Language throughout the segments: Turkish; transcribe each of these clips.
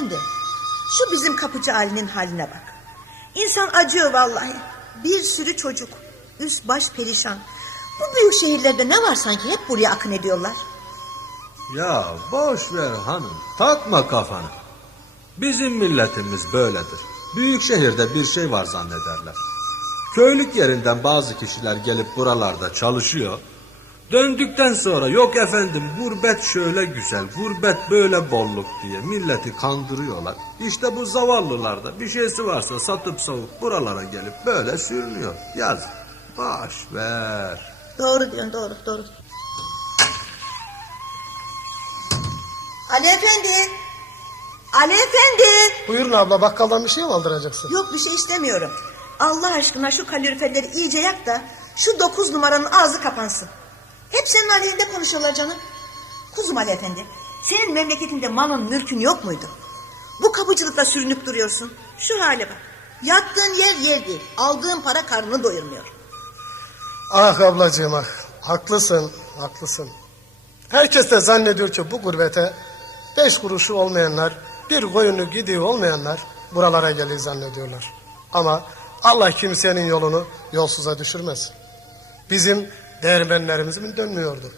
Efendi şu bizim kapıcı Ali'nin haline bak. İnsan acıyor vallahi. Bir sürü çocuk. Üst baş perişan. Bu büyük şehirlerde ne var sanki hep buraya akın ediyorlar. Ya boş ver hanım. Takma kafana. Bizim milletimiz böyledir. Büyük şehirde bir şey var zannederler. Köylük yerinden bazı kişiler gelip buralarda çalışıyor. Döndükten sonra yok efendim gurbet şöyle güzel, gurbet böyle bolluk diye milleti kandırıyorlar. İşte bu zavallılarda bir şeysi varsa satıp savup buralara gelip böyle sürünüyor. Yaz, boş ver. Doğru diyorsun doğru doğru. Ali Efendi. Ali Efendi. Buyurun abla bakkaldan bir şey mi aldıracaksın? Yok bir şey istemiyorum. Allah aşkına şu kaloriferleri iyice yak da şu dokuz numaranın ağzı kapansın. Hep senin aleyhinde konuşuyorlar canım. Kuzum Ali Efendi, senin memleketinde malın mülkün yok muydu? Bu kapıcılıkla sürünüp duruyorsun. Şu hale bak. Yattığın yer yer değil. Aldığın para karnını doyurmuyor. Ah ablacığım ah. Haklısın, haklısın. Herkes de zannediyor ki bu gurbete beş kuruşu olmayanlar, bir koyunu gidiği olmayanlar buralara gelir zannediyorlar. Ama Allah kimsenin yolunu yolsuza düşürmez. Bizim değirmenlerimiz mi dönmüyordu?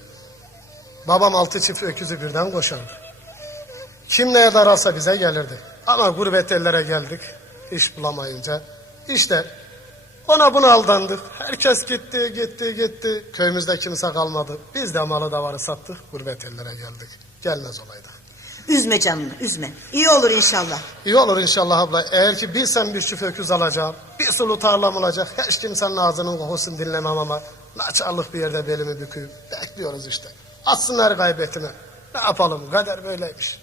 Babam altı çift öküzü birden koşardı. Kim neye daralsa bize gelirdi. Ama gurbet ellere geldik. iş bulamayınca. işte ona buna aldandık. Herkes gitti, gitti, gitti. Köyümüzde kimse kalmadı. Biz de malı da varı sattık. Gurbet ellere geldik. Gelmez olaydı. Üzme canını, üzme. İyi olur inşallah. İyi olur inşallah abla. Eğer ki bilsem bir çift öküz alacağım. Bir sulu tarlam olacak. Hiç kimsenin ağzının kokusunu dinlemem ama. Naçarlık bir yerde belimi büküp bekliyoruz işte. Atsınlar gaybetini. Ne yapalım kader böyleymiş.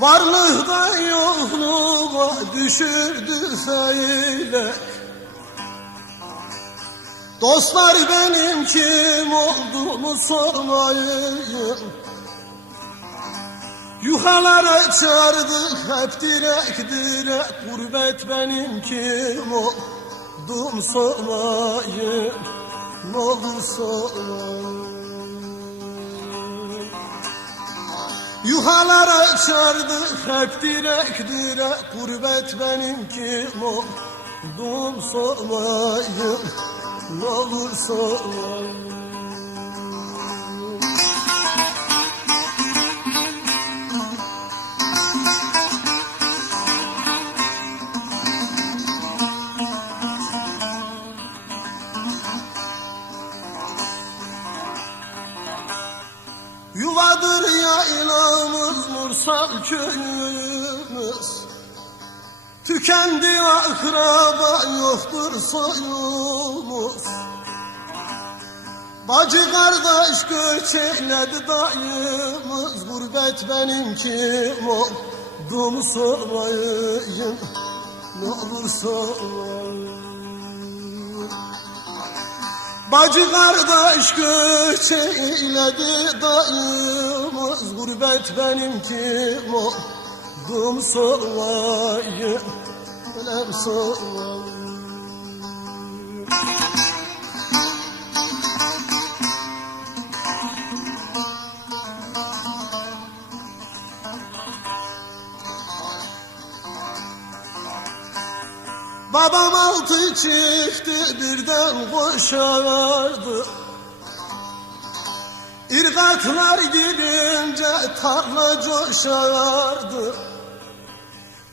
Varlıkta yokluğa düşürdü feyle Dostlar benim kim olduğumu sormayın. Yuhalara çağırdık hep direk direk Gurbet benim kim oldum sormayın. Ne olur sormayın Yuhalara çağırdık hep direk direk Gurbet benim kim oldum sormayın Ne olur sormayın Mursal köyümüz Tükendi akraba yoktur soyumuz. Bacı kardeş göç eyledi dayımız? Gurbet benim kim oldum sormayın Ne olur sormayın Bacı kardeş göç eyledi dayımız Gurbet benim kim oldum sormayın Ölem sormayın Babam altı çıktı birden koşardı. İrgatlar gidince tarla coşardı.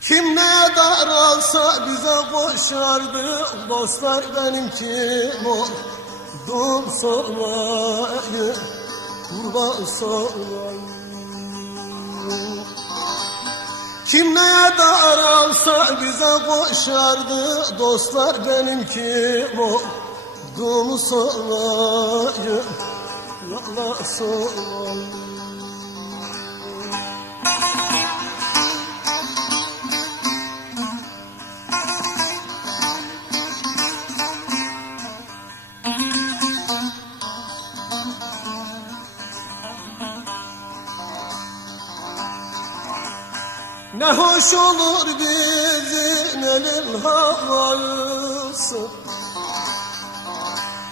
Kim ne daralsa bize koşardı. Dostlar benim kim oldum sormayın Kurban sormayın Kim neye daralsa bize koşardı Dostlar benim kim olduğumu sormayın Valla sorma Ne hoş olur bizim elin havası.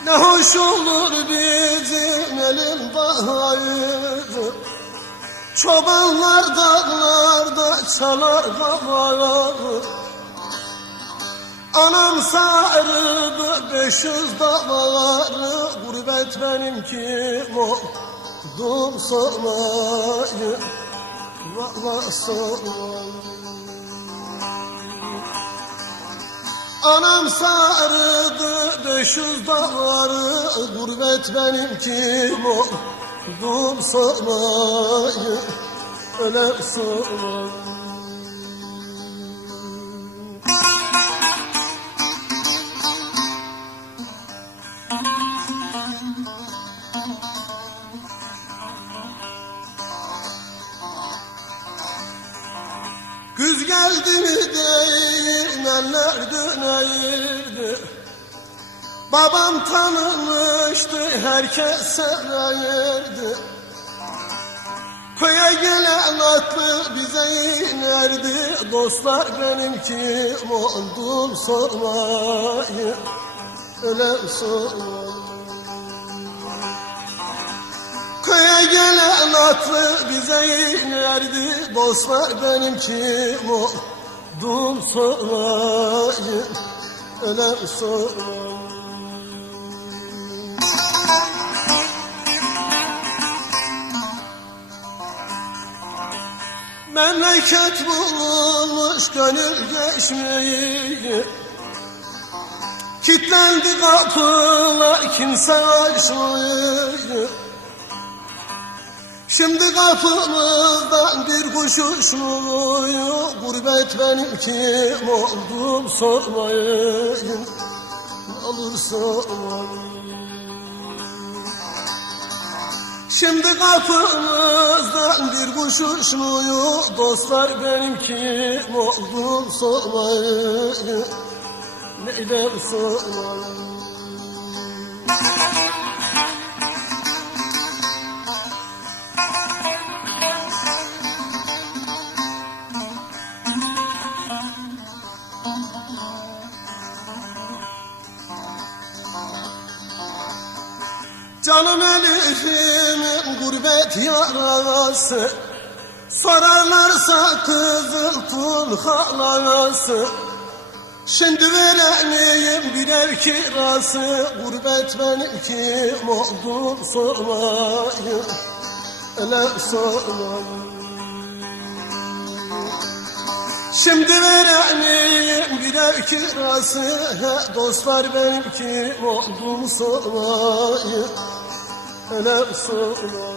Ne hoş olur bizim elin baharı Çobanlar dağlarda çalar havaları Anam sardı beş yüz dağları. Gurbet benimki oldum sormayı Sormayı Anam sardı beş yüz dağları. Gurbet benimki oldum sormayı Öyle sormayı Mi değirmenler dönerdi Babam tanımıştı herkes severdi Köye gelen atlı bize inerdi. Dostlar benim kim oldum sormayı Öyle sormayı. Köye gelen atlı bize inerdi. Dostlar benim kim oldum sormayı Öyle sormayı Memleket bulunmuş gönül geçmeyi. Kitlendi kapılar kimse açmıyor Şimdi kapımızdan bir kuş uçmuyor Gurbet benim kim oldum? Sormayın. Ne olur sormayın. Şimdi kapımızdan bir kuş uçmuyor Dostlar benim kim oldum? Sormayın. Neyle sormayın Canım Elif'imin gurbet yarası Sorarlarsa kızıl tun halası. Şimdi veremeyim bir ev kirası Gurbet benim kim oldum sormayın. Öyle sormayın. Şimdi veremeyim bir ev kirası He, Dostlar benim kim oldum sormayın Öyle sormayın